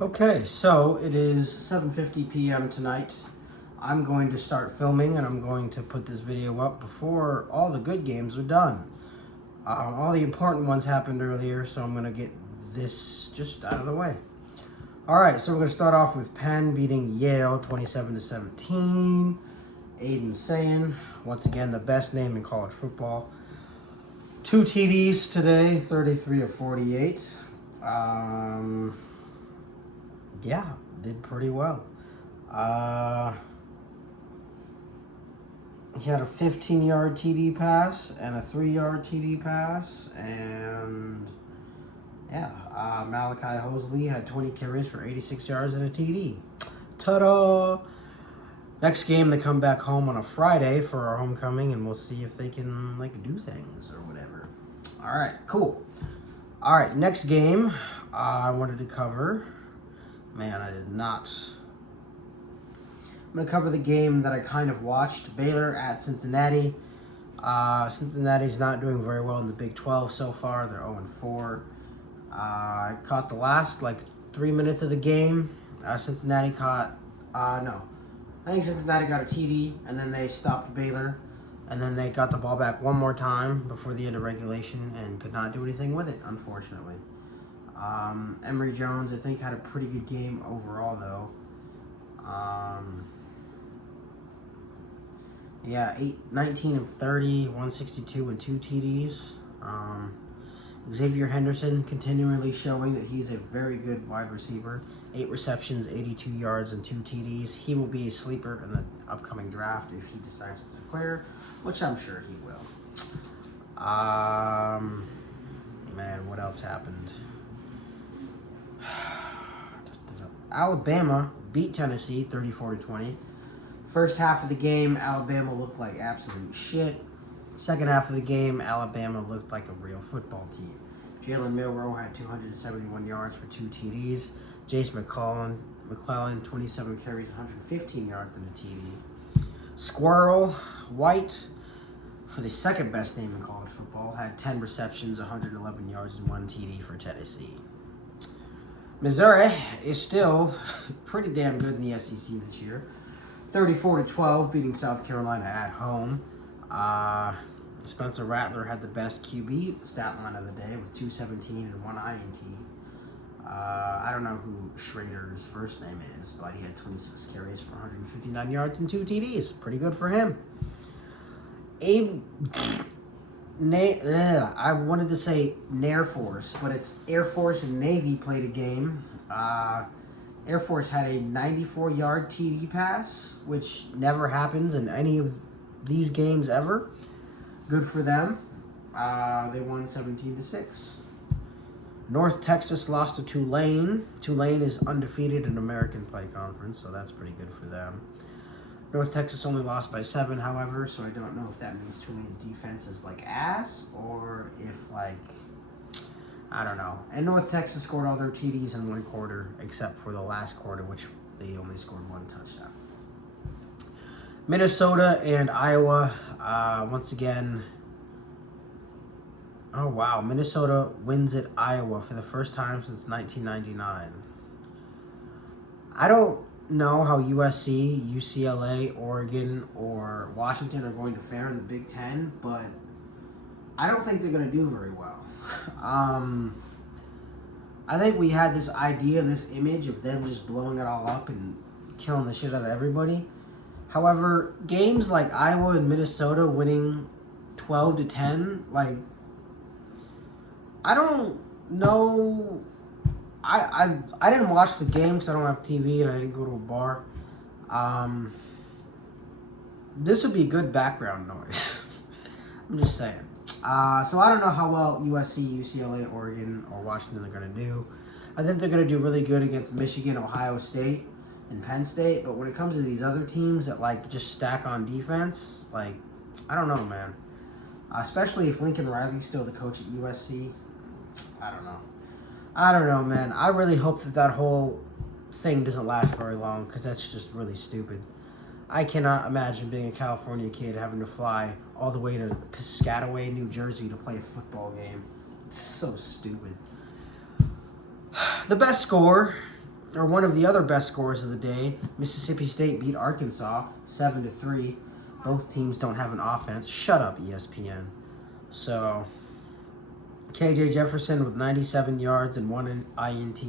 Okay, so it is 7:50 p.m. tonight. I'm going to start filming and I'm going to put this video up before all the good games are done. All the important ones happened earlier, so I'm going to get this just out of the way. All right, so we're going to start off with Penn beating Yale 27-17. Aiden Sayin, once again, the best name in college football. 2 TDs today, 33 of 48. Yeah, did pretty well. He had a 15-yard TD pass and a 3-yard TD pass, and yeah, Malachi Hosley had 20 carries for 86 yards and a TD. Ta-da! Next game, they come back home on a Friday for our homecoming, and we'll see if they can do things or whatever. All right, cool. All right, next game I wanted to cover. Man, I did not. I'm going to cover the game that I kind of watched. Baylor at Cincinnati. Cincinnati's not doing very well in the Big 12 so far. They're 0-4. I caught the last 3 minutes of the game. Cincinnati caught, no. I think Cincinnati got a TD, and then they stopped Baylor. And then they got the ball back one more time before the end of regulation and could not do anything with it, unfortunately. Emory Jones, I think, had a pretty good game overall, though. Yeah, 19 of 30, 162, and 2 TDs. Xavier Henderson continually showing that he's a very good wide receiver. 8 receptions, 82 yards, and 2 TDs. He will be a sleeper in the upcoming draft if he decides to declare, which I'm sure he will. Man, what else happened? Alabama beat Tennessee 34-20. First half of the game, Alabama looked like absolute shit. Second half of the game, Alabama looked like a real football team. Jalen Milroe had 271 yards for 2 TDs. Jace McClellan, 27 carries, 115 yards and a TD. Squirrel White, for the second best name in college football, had 10 receptions, 111 yards, and 1 TD for Tennessee. Missouri is still pretty damn good in the SEC this year. 34-12, beating South Carolina at home. Spencer Rattler had the best QB stat line of the day with 217 and 1 INT. I don't know who Schrader's first name is, but he had 26 carries for 159 yards and 2 TDs. Pretty good for him. I wanted to say Air Force, but it's Air Force and Navy played a game. Air Force had a 94-yard TD pass, which never happens in any of these games ever. Good for them. They won 17-6. North Texas lost to Tulane. Tulane is undefeated in American Play Conference, so that's pretty good for them. North Texas only lost by 7, however, so I don't know if that means Tulane's defense is ass or if I don't know. And North Texas scored all their TDs in one quarter, except for the last quarter, which they only scored 1 touchdown. Minnesota and Iowa, once again. Oh, wow. Minnesota wins at Iowa for the first time since 1999. I don't know how USC, UCLA, Oregon, or Washington are going to fare in the Big Ten, but I don't think they're going to do very well. I think we had this idea, this image of them just blowing it all up and killing the shit out of everybody. However, games like Iowa and Minnesota winning 12-10, I don't know. I didn't watch the game because I don't have TV and I didn't go to a bar. This would be good background noise. I'm just saying. So I don't know how well USC, UCLA, Oregon, or Washington are going to do. I think they're going to do really good against Michigan, Ohio State, and Penn State. But when it comes to these other teams that just stack on defense, I don't know, man. Especially if Lincoln Riley's still the coach at USC. I don't know, man. I really hope that whole thing doesn't last very long because that's just really stupid. I cannot imagine being a California kid having to fly all the way to Piscataway, New Jersey to play a football game. It's so stupid. The best score or one of the other best scores of the day, Mississippi State beat Arkansas 7-3. Both teams don't have an offense. Shut up, ESPN. So, KJ Jefferson with 97 yards and 1 INT.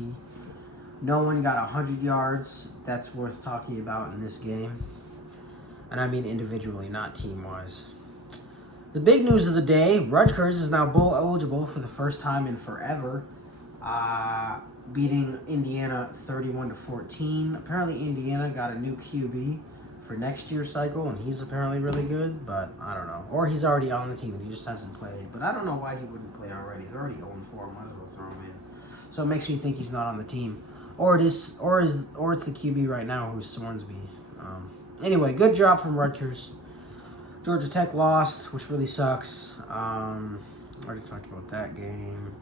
No one got 100 yards. That's worth talking about in this game. And I mean individually, not team-wise. The big news of the day, Rutgers is now bowl eligible for the first time in forever, beating Indiana 31-14. Apparently Indiana got a new QB for next year's cycle, and he's apparently really good, but I don't know. Or he's already on the team and he just hasn't played. But I don't know why he wouldn't play already. They're already 0-4, might as well throw him in. So it makes me think he's not on the team. Or it's the QB right now, who's Swornsby. Anyway, good job from Rutgers. Georgia Tech lost, which really sucks. Already talked about that game.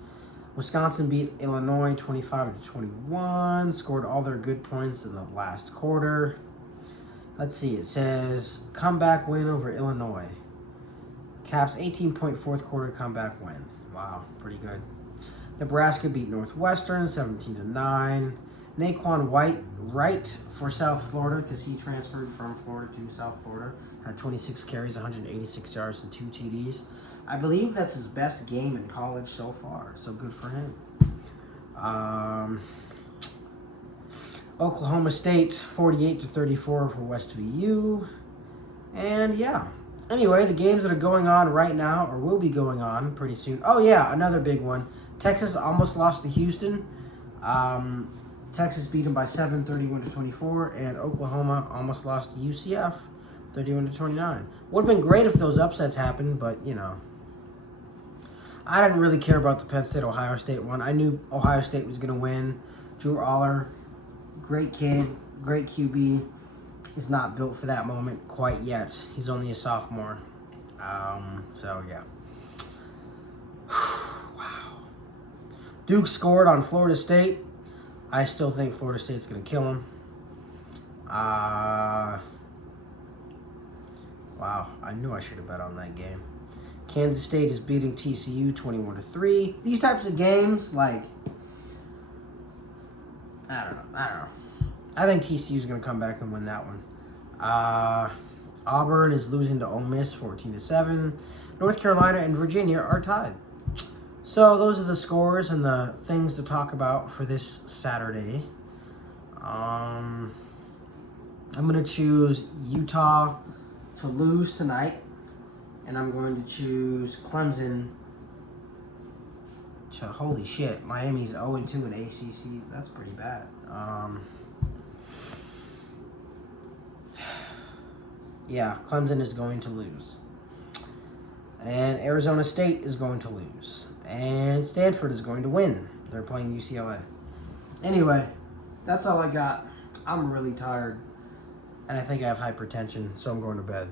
Wisconsin beat Illinois 25-21. Scored all their good points in the last quarter. Let's see. It says comeback win over Illinois. Caps 18-point fourth quarter comeback win. Wow, pretty good. Nebraska beat Northwestern 17-9. Naquan Wright for South Florida, because he transferred from Florida to South Florida, had 26 carries, 186 yards, and 2 TDs. I believe that's his best game in college so far, so good for him. Oklahoma State 48-34 for West VU. And yeah. Anyway, the games that are going on right now, or will be going on pretty soon. Oh yeah, another big one. Texas almost lost to Houston. Texas beat them by 7, 31-24, and Oklahoma almost lost to UCF, 31-29. Would have been great if those upsets happened, but you know, I didn't really care about the Penn State-Ohio State one. I knew Ohio State was going to win. Drew Aller, great kid, great QB, is not built for that moment quite yet. He's only a sophomore. So yeah. Wow. Duke scored on Florida State. I still think Florida State's going to kill him. Wow, I knew I should have bet on that game. Kansas State is beating TCU 21-3. These types of games, like, I don't know. I think TCU is going to come back and win that one. Auburn is losing to Ole Miss 14-7. North Carolina and Virginia are tied. So those are the scores and the things to talk about for this Saturday. I'm going to choose Utah to lose tonight, and I'm going to choose Clemson to, holy shit, Miami's 0-2 in ACC. That's pretty bad. Yeah, Clemson is going to lose. And Arizona State is going to lose. And Stanford is going to win. They're playing UCLA. Anyway, that's all I got. I'm really tired. And I think I have hypertension, so I'm going to bed.